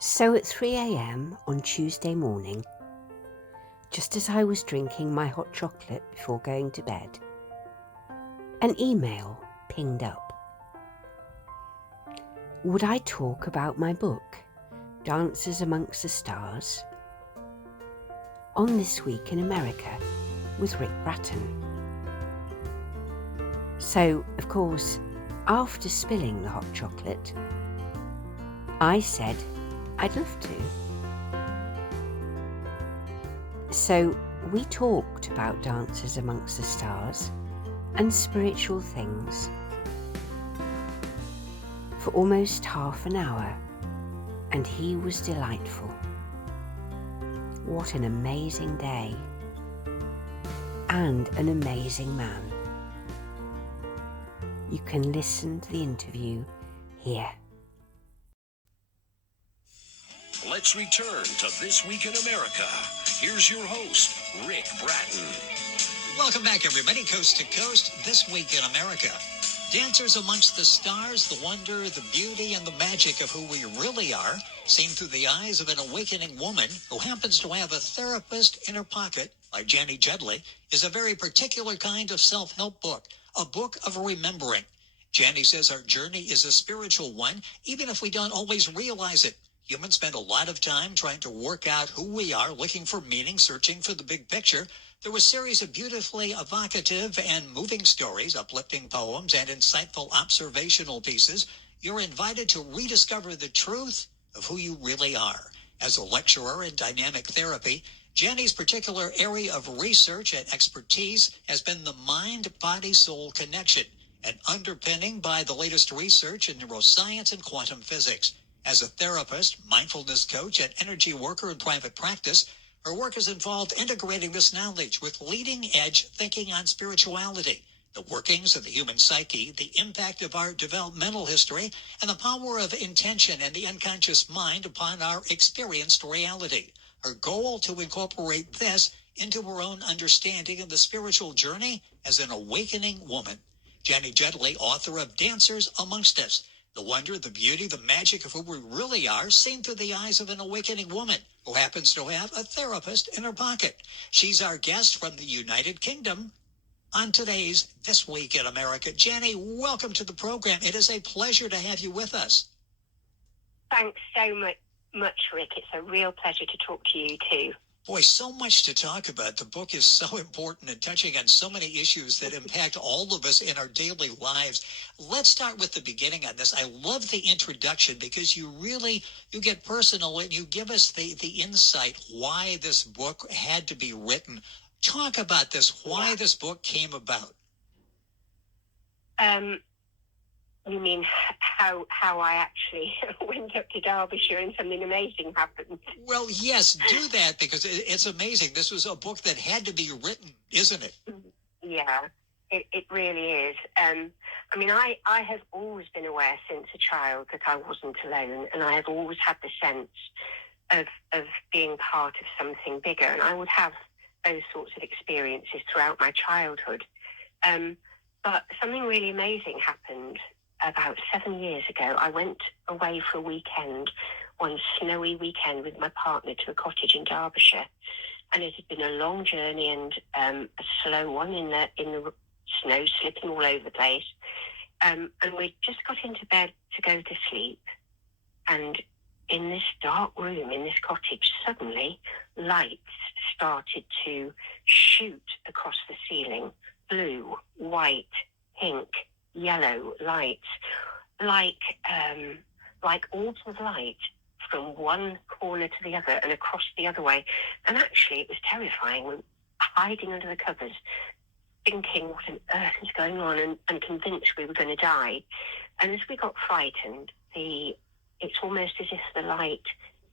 So at 3 a.m. on Tuesday morning, just as I was drinking my hot chocolate before going to bed, an email pinged up. Would I talk about my book, Dancers Amongst the Stars, on This Week in America with Rick Bratton? So, of course, after spilling the hot chocolate, I said I'd love to. So we talked about Dancers Amongst the Stars and spiritual things for almost half an hour, and he was delightful. What an amazing day, and an amazing man. You can listen to the interview here. Let's return to This Week in America. Here's your host, Rick Bratton. Welcome back, everybody, coast to coast, This Week in America. Dancers Amongst the Stars, the wonder, the beauty, and the magic of who we really are, seen through the eyes of an awakening woman who happens to have a therapist in her pocket, like jannyjuddly, is a very particular kind of self-help book, a book of remembering. Janny says our journey is a spiritual one, even if we don't always realize it. Humans spend a lot of time trying to work out who we are, looking for meaning, searching for the big picture. Through a series of beautifully evocative and moving stories, uplifting poems, and insightful observational pieces, you're invited to rediscover the truth of who you really are. As a lecturer in dynamic therapy, Janny's particular area of research and expertise has been the mind-body-soul connection, an underpinning by the latest research in neuroscience and quantum physics. As a therapist, mindfulness coach, and energy worker in private practice, her work has involved integrating this knowledge with leading-edge thinking on spirituality, the workings of the human psyche, the impact of our developmental history, and the power of intention and the unconscious mind upon our experienced reality. Her goal to incorporate this into her own understanding of the spiritual journey as an awakening woman. jannyjuddly, author of Dancers Amongst Us, the wonder, the beauty, the magic of who we really are, seen through the eyes of an awakening woman who happens to have a therapist in her pocket. She's our guest from the United Kingdom on today's This Week in America. Janny, welcome to the program. It is a pleasure to have you with us. Thanks so much, Rick. It's a real pleasure to talk to you too. Boy, so much to talk about. The book is so important and touching on so many issues that impact all of us in our daily lives. Let's start with the beginning on this. I love the introduction because you get personal and you give us the insight why this book had to be written. Talk about this, why this book came about. You mean how I actually went up to Derbyshire and something amazing happened? Well, yes, do that because it's amazing. This was a book that had to be written, isn't it? Yeah, it really is. I mean, I have always been aware since a child that I wasn't alone, and I have always had the sense of being part of something bigger, and I would have those sorts of experiences throughout my childhood. But something really amazing happened about 7 years ago. I went away for a weekend, one snowy weekend with my partner to a cottage in Derbyshire, and it had been a long journey and a slow one in the snow, slipping all over the place. And we just got into bed to go to sleep, and in this dark room in this cottage, suddenly lights started to shoot across the ceiling, blue, white, pink, yellow lights, like orbs of light from one corner to the other and across the other way. And actually, it was terrifying. We were hiding under the covers, thinking what on earth is going on, and convinced we were going to die. And as we got frightened, it's almost as if the light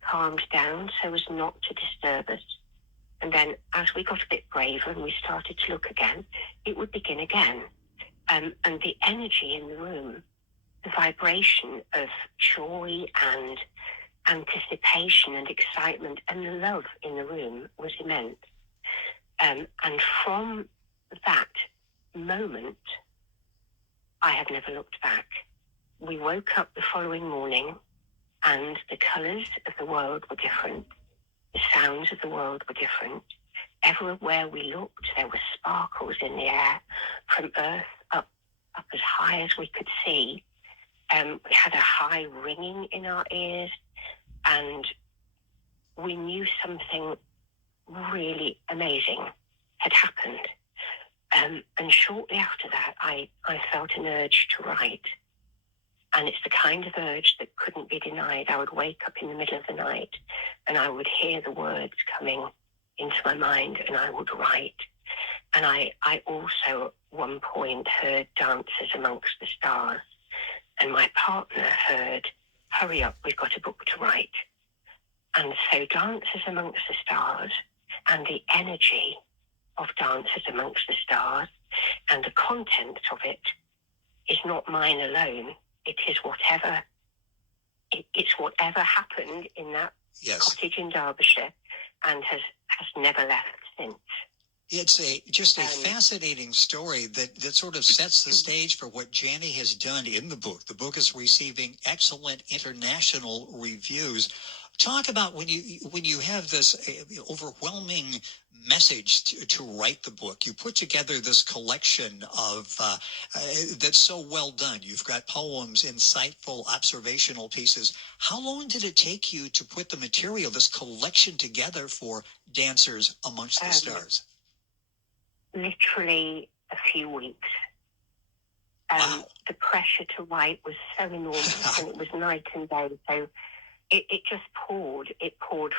calmed down so as not to disturb us. And then as we got a bit braver and we started to look again, it would begin again. And the energy in the room, the vibration of joy and anticipation and excitement and love in the room was immense. And from that moment, I have never looked back. We woke up the following morning and the colours of the world were different. The sounds of the world were different. Everywhere we looked, there were sparkles in the air, from earth up as high as we could see. We had a high ringing in our ears, and we knew something really amazing had happened. And shortly after that, I felt an urge to write. And it's the kind of urge that couldn't be denied. I would wake up in the middle of the night and I would hear the words coming into my mind and I would write. And I also at one point heard Dancers Amongst the Stars. And my partner heard, hurry up, we've got a book to write. And so Dancers Amongst the Stars and the energy of Dancers Amongst the Stars and the content of it is not mine alone. It is it's whatever happened in that cottage in Derbyshire and has never left since. It's just a fascinating story that sort of sets the stage for what Janny has done in the book. The book is receiving excellent international reviews. Talk about when you have this overwhelming message to write the book. You put together this collection of that's so well done. You've got poems, insightful, observational pieces. How long did it take you to put the material, this collection together for Dancers Amongst the Stars? Literally a few weeks. Wow. The pressure to write was so enormous and it was night and day. So it just poured. It poured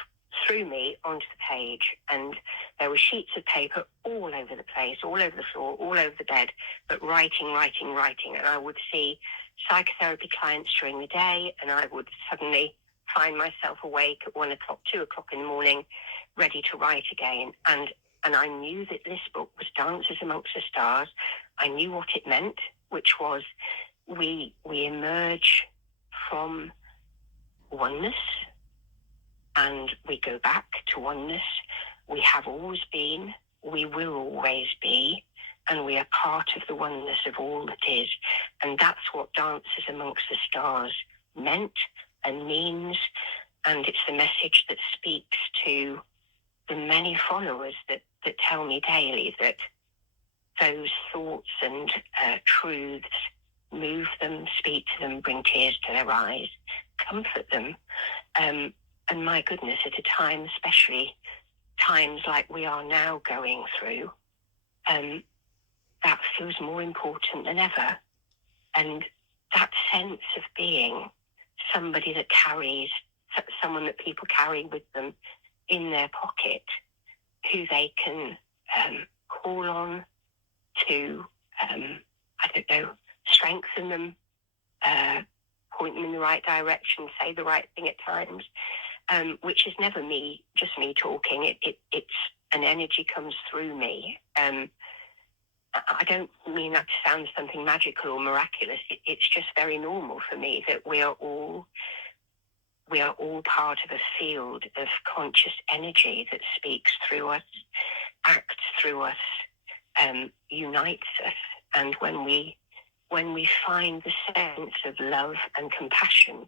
through me onto the page, and there were sheets of paper all over the place, all over the floor, all over the bed, but writing. And I would see psychotherapy clients during the day, and I would suddenly find myself awake at 1 o'clock, 2 o'clock in the morning, ready to write again. And I knew that this book was Dancers Amongst the Stars. I knew what it meant, which was we emerge from oneness and we go back to oneness. We have always been, we will always be, and we are part of the oneness of all that is. And that's what Dancers Amongst the Stars meant and means. And it's the message that speaks to the many followers that tell me daily that those thoughts and truths move them, speak to them, bring tears to their eyes, comfort them. And my goodness, at a time, especially times like we are now going through, that feels more important than ever. And that sense of being somebody that carries, someone that people carry with them in their pocket, who they can call on to, strengthen them, point them in the right direction, say the right thing at times, which is never just me talking. It's an energy comes through me. I don't mean that to sound something magical or miraculous. It's just very normal for me that we are all part of a field of conscious energy that speaks through us, acts through us, unites us. And when we find the sense of love and compassion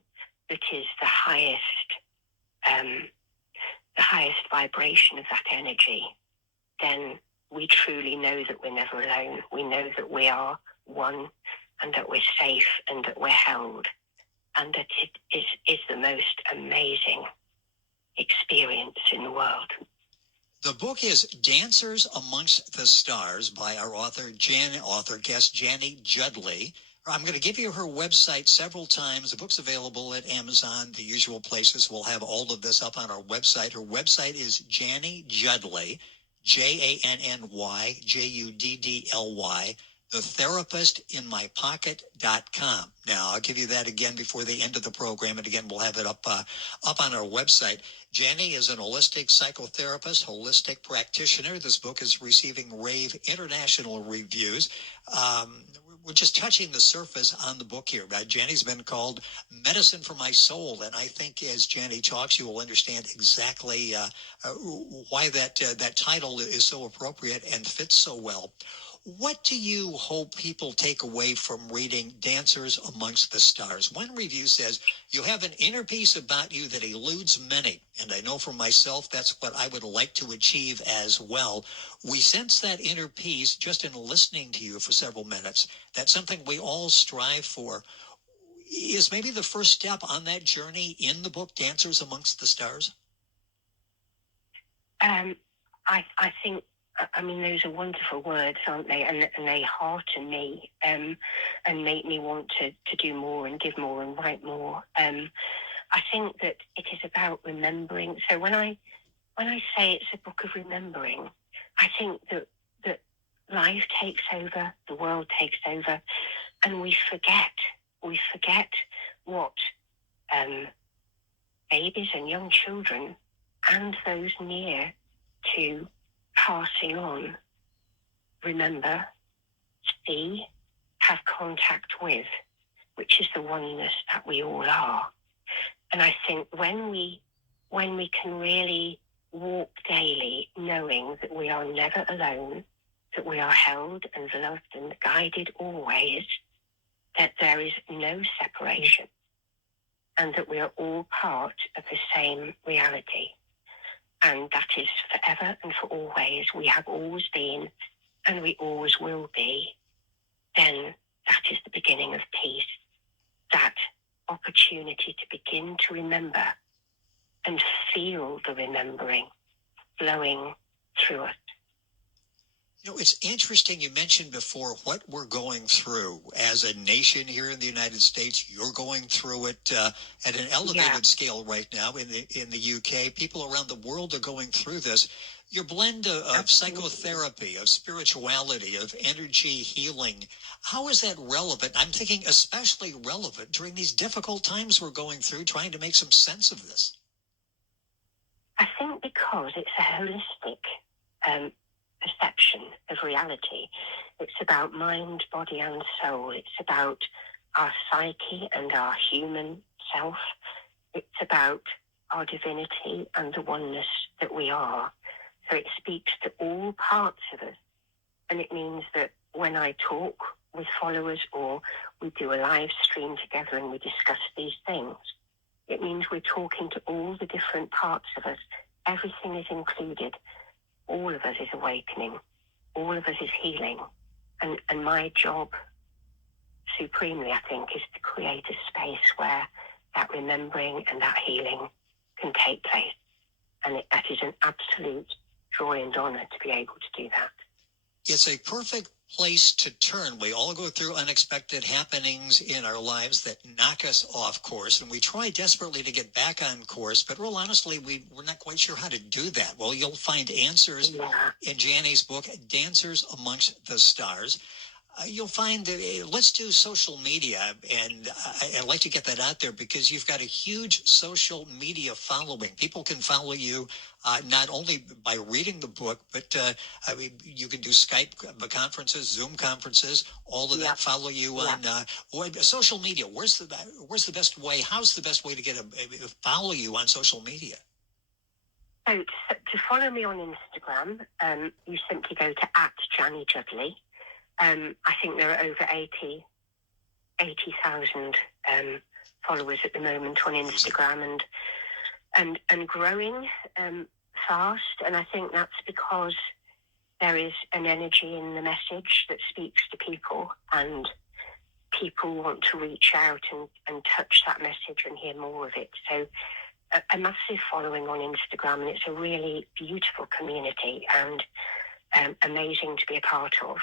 that is the highest vibration of that energy, then we truly know that we're never alone. We know that we are one, and that we're safe, and that we're held, and that it is the most amazing experience in the world. The book is Dancers Amongst the Stars by our guest Janny Juddly. I'm going to give you her website several times. The book's available at Amazon, the usual places. We'll have all of this up on our website. Her website is Janny Juddly, JANNYJUDDLY, thetherapistinmypocket.com. Now, I'll give you that again before the end of the program, and again, we'll have it up on our website. Janny is an holistic psychotherapist, holistic practitioner. This book is receiving rave international reviews. We're just touching the surface on the book here. Janny's been called medicine for my soul, and I think as Janny talks, you will understand exactly why that title is so appropriate and fits so well. What do you hope people take away from reading Dancers Amongst the Stars? One review says, you have an inner peace about you that eludes many. And I know for myself, that's what I would like to achieve as well. We sense that inner peace just in listening to you for several minutes. That's something we all strive for. Is maybe the first step on that journey in the book, Dancers Amongst the Stars? I think, I mean, those are wonderful words, aren't they? And they hearten me and make me want to do more and give more and write more. I think that it is about remembering. So when I say it's a book of remembering, I think that life takes over, the world takes over, and we forget what babies and young children and those near to passing on remember, see, have contact with, which is the oneness that we all are. And I think when we can really walk daily knowing that we are never alone, that we are held and loved and guided always, that there is no separation, and that we are all part of the same reality. And that is forever and for always. We have always been, and we always will be. Then that is the beginning of peace. That opportunity to begin to remember and feel the remembering flowing through us. You know, it's interesting you mentioned before what we're going through as a nation here in the United States. You're going through it at an elevated scale right now in the UK. People around the world are going through this. Your blend of psychotherapy, of spirituality, of energy healing, how is that relevant? I'm thinking especially relevant during these difficult times we're going through, trying to make some sense of this. I think because it's a holistic perception of reality. It's about mind, body, and soul. It's about our psyche and our human self. It's about our divinity and the oneness that we are. So it speaks to all parts of us. And it means that when I talk with followers or we do a live stream together and we discuss these things, it means we're talking to all the different parts of us. Everything is included. All of us is awakening. All of us is healing. And my job, supremely, I think, is to create a space where that remembering and that healing can take place. And that is an absolute joy and honor to be able to do that. It's a perfect place to turn. We all go through unexpected happenings in our lives that knock us off course, and we try desperately to get back on course, but real honestly, we're not quite sure how to do that. Well, you'll find answers in Janny's book, Dancers Amongst the Stars. You'll find, let's do social media, and I'd like to get that out there because you've got a huge social media following. People can follow you not only by reading the book, but I mean, you can do Skype conferences, Zoom conferences, all of that. Follow you on social media. Where's the best way? How's the best way to follow you on social media? So to follow me on Instagram, you simply go to @jannyjuddly. I think there are over 80,000 followers at the moment on Instagram and growing fast. And I think that's because there is an energy in the message that speaks to people, and people want to reach out and touch that message and hear more of it. So a massive following on Instagram, and it's a really beautiful community and amazing to be a part of.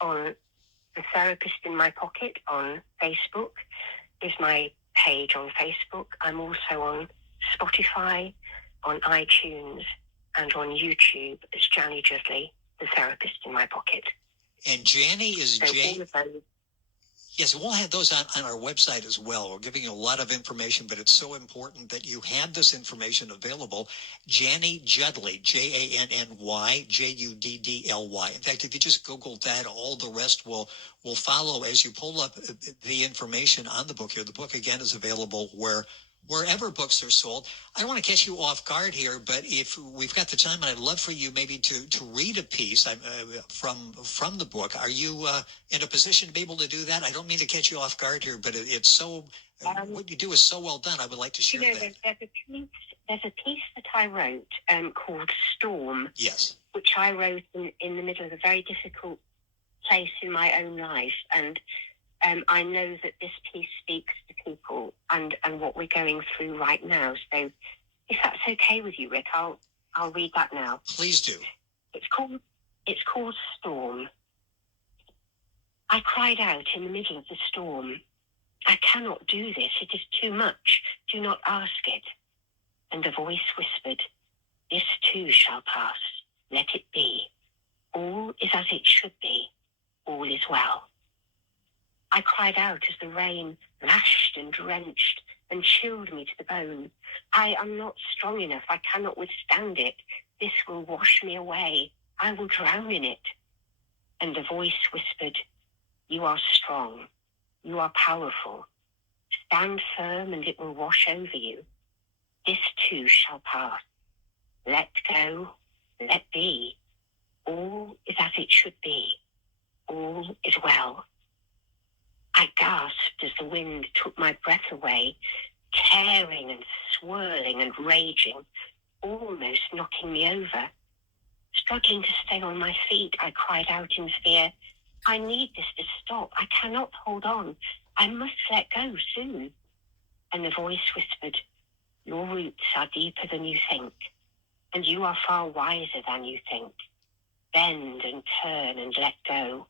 On The Therapist in My Pocket on Facebook is my page on Facebook. I'm also on Spotify, on iTunes, and on YouTube as Janny Juddly, The Therapist in My Pocket. And Janny is so Yes, we'll have those on our website as well. We're giving you a lot of information, but it's so important that you have this information available. Janny Juddly, JANNYJUDDLY. In fact, if you just Google that, all the rest will follow as you pull up the information on the book here. The book, again, is available where wherever books are sold. I don't want to catch you off guard here, but if we've got the time, and I'd love for you maybe to read a piece from the book. Are you in a position to be able to do that? I don't mean to catch you off guard here, but it's so what you do is so well done. I would like to share that. There's a piece that I wrote called Storm. Yes. Which I wrote in the middle of a very difficult place in my own life, and I know that this piece speaks to people and what we're going through right now. So, if that's okay with you, Rick, I'll read that now. Please do. It's called Storm. I cried out in the middle of the storm. I cannot do this. It is too much. Do not ask it. And the voice whispered, this too shall pass. Let it be. All is as it should be. All is well. I cried out as the rain lashed and drenched and chilled me to the bone. I am not strong enough. I cannot withstand it. This will wash me away. I will drown in it. And the voice whispered, you are strong. You are powerful. Stand firm and it will wash over you. This too shall pass. Let go. Let be. All is as it should be. All is well. I gasped as the wind took my breath away, tearing and swirling and raging, almost knocking me over. Struggling to stay on my feet, I cried out in fear, I need this to stop. I cannot hold on. I must let go soon. And the voice whispered, your roots are deeper than you think, and you are far wiser than you think. Bend and turn and let go.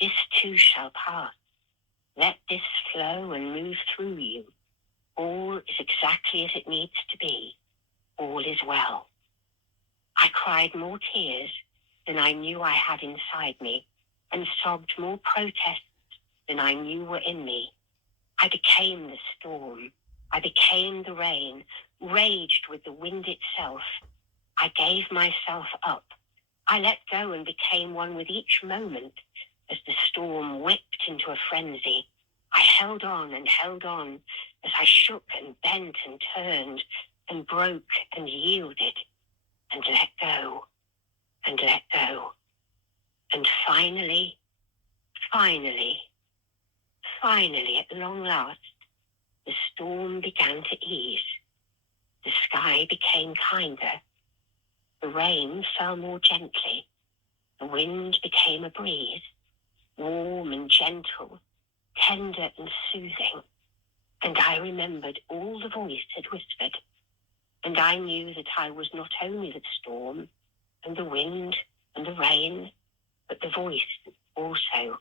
This too shall pass. Let this flow and move through you. All is exactly as it needs to be. All is well. I cried more tears than I knew I had inside me, and sobbed more protests than I knew were in me. I became the storm. I became the rain, raged with the wind itself. I gave myself up. I let go and became one with each moment as the storm whipped into a frenzy. I held on as I shook and bent and turned and broke and yielded and let go and let go. And finally, at long last, the storm began to ease. The sky became kinder. The rain fell more gently. The wind became a breeze, warm and gentle, tender and soothing. And I remembered all the voice had whispered. And I knew that I was not only the storm and the wind and the rain, but the voice also.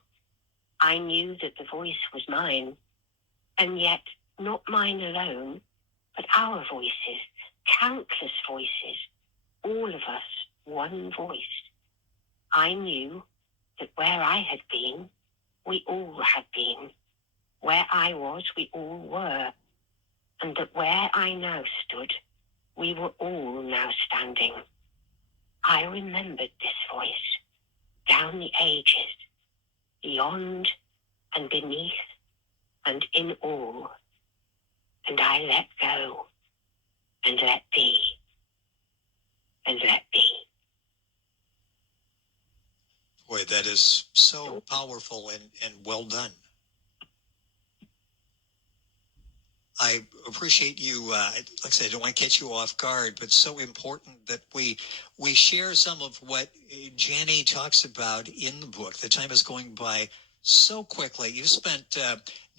I knew that the voice was mine, and yet not mine alone, but our voices, countless voices, all of us, one voice. I knew that where I had been, we all had been. Where I was, we all were. And that where I now stood, we were all now standing. I remembered this voice, down the ages, beyond and beneath and in all. And I let go and let be and let be. Boy, that is so powerful and well done. I appreciate you, like I said, I don't want to catch you off guard, but so important that we share some of what Janny talks about in the book. The time is going by so quickly. You've spent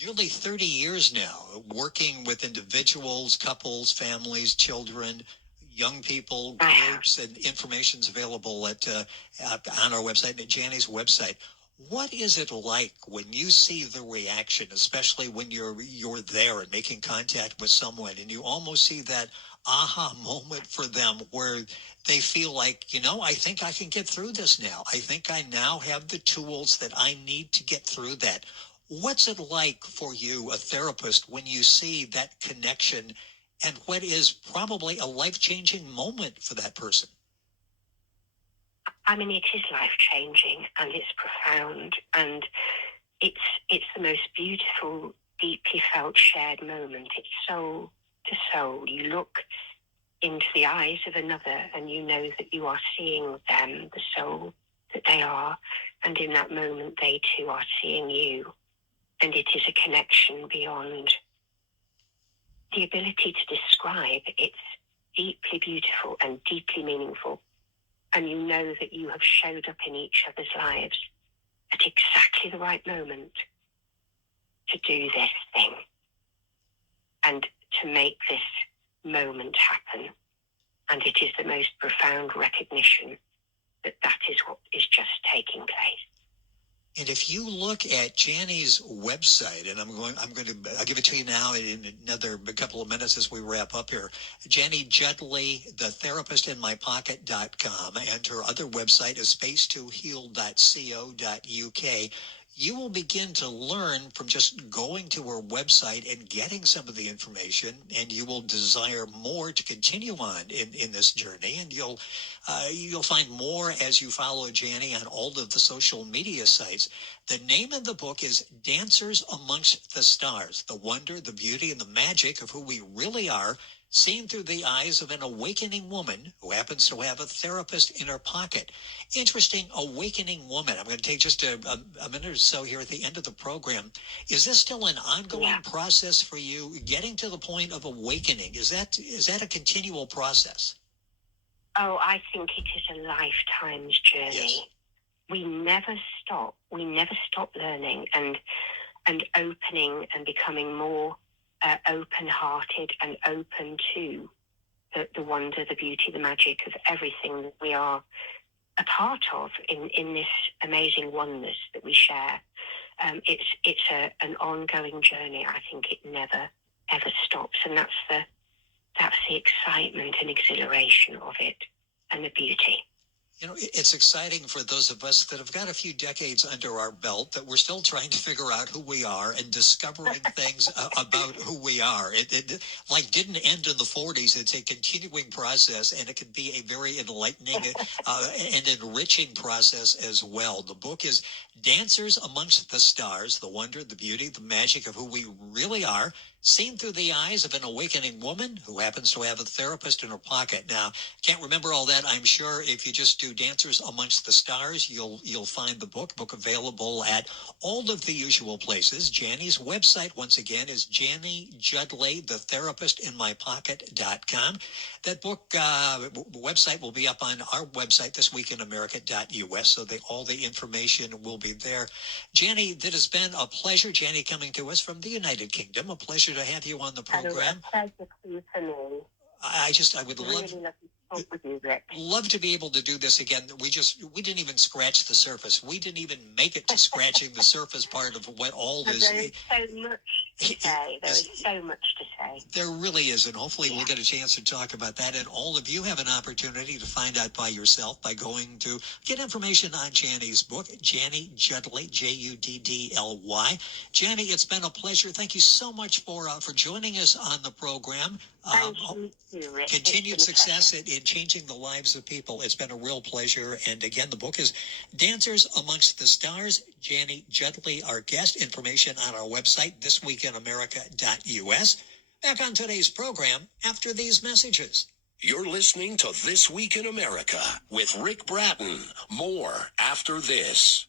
nearly 30 years now working with individuals, couples, families, children, young people, groups, and information's available at on our website and at Janny's website. What is it like when you see the reaction, especially when you're there and making contact with someone, and you almost see that aha moment for them where they feel like, I think I can get through this now. I think I now have the tools that I need to get through that. What's it like for you, a therapist, when you see that connection and what is probably a life-changing moment for that person? I mean, it is life-changing and it's profound, and it's the most beautiful, deeply felt shared moment. It's so to soul. You look into the eyes of another and you know that you are seeing them, the soul that they are, and in that moment they too are seeing you. And it is a connection beyond the ability to describe. It's deeply beautiful and deeply meaningful. And you know that you have showed up in each other's lives at exactly the right moment to do this thing and to make this moment happen. And it is the most profound recognition that that is what is just taking place. And if you look at Janny's website, and I'll give it to you now in another couple of minutes as we wrap up here. jannyjuddly, thetherapistinmypocket.com, and her other website is space2heal.co.uk. You will begin to learn from just going to her website and getting some of the information, and you will desire more to continue on in this journey. And you'll find more as you follow Janny on all of the social media sites. The name of the book is Dancers Amongst the Stars, the wonder, the beauty, and the magic of who we really are, seen through the eyes of an awakening woman who happens to have a therapist in her pocket. Interesting, awakening woman. I'm going to take just a minute or so here at the end of the program. Is this still an ongoing process for you, getting to the point of awakening? Is that a continual process? Oh, I think it is a lifetime's journey. Yes. We never stop. We never stop learning and opening and becoming more open-hearted and open to the wonder, the beauty, the magic of everything that we are a part of in this amazing oneness that we share. It's an ongoing journey. I think it never ever stops, and that's the excitement and exhilaration of it and the beauty. You know, it's exciting for those of us that have got a few decades under our belt that we're still trying to figure out who we are and discovering things about who we are. It like didn't end in the 40s. It's a continuing process, and it can be a very enlightening and enriching process as well. The book is Dancers Amongst the Stars, the wonder, the beauty, the magic of who we really are, seen through the eyes of an awakening woman who happens to have a therapist in her pocket. Now, can't remember all that. I'm sure if you just do Dancers Amongst the Stars, you'll find the book available at all of the usual places. Janny's website, once again, is jannyjuddly, thetherapistinmypocket.com. That book website will be up on our website, thisweekinamerica.us, so all the information will be there. Janny, that has been a pleasure. Janny coming to us from the United Kingdom. A pleasure to have you on the program. A pleasure for you, for me. I would love to be able to do this again. We didn't even scratch the surface. We didn't even make it to scratching the surface part of what all this. There is so much to say. There is so much to say. There really is, and hopefully we'll get a chance to talk about that. And all of you have an opportunity to find out by yourself by going to get information on Janny's book, jannyjuddly, Juddly. Janny, it's been a pleasure. Thank you so much for joining us on the program. Thank you, Rick. Continued success in changing the lives of people. It's been a real pleasure. And again, the book is Dancers Amongst the Stars. Janny Juddly, our guest. Information on our website, thisweekinamerica.us. Back on today's program after these messages. You're listening to This Week in America with Rick Bratton. More after this.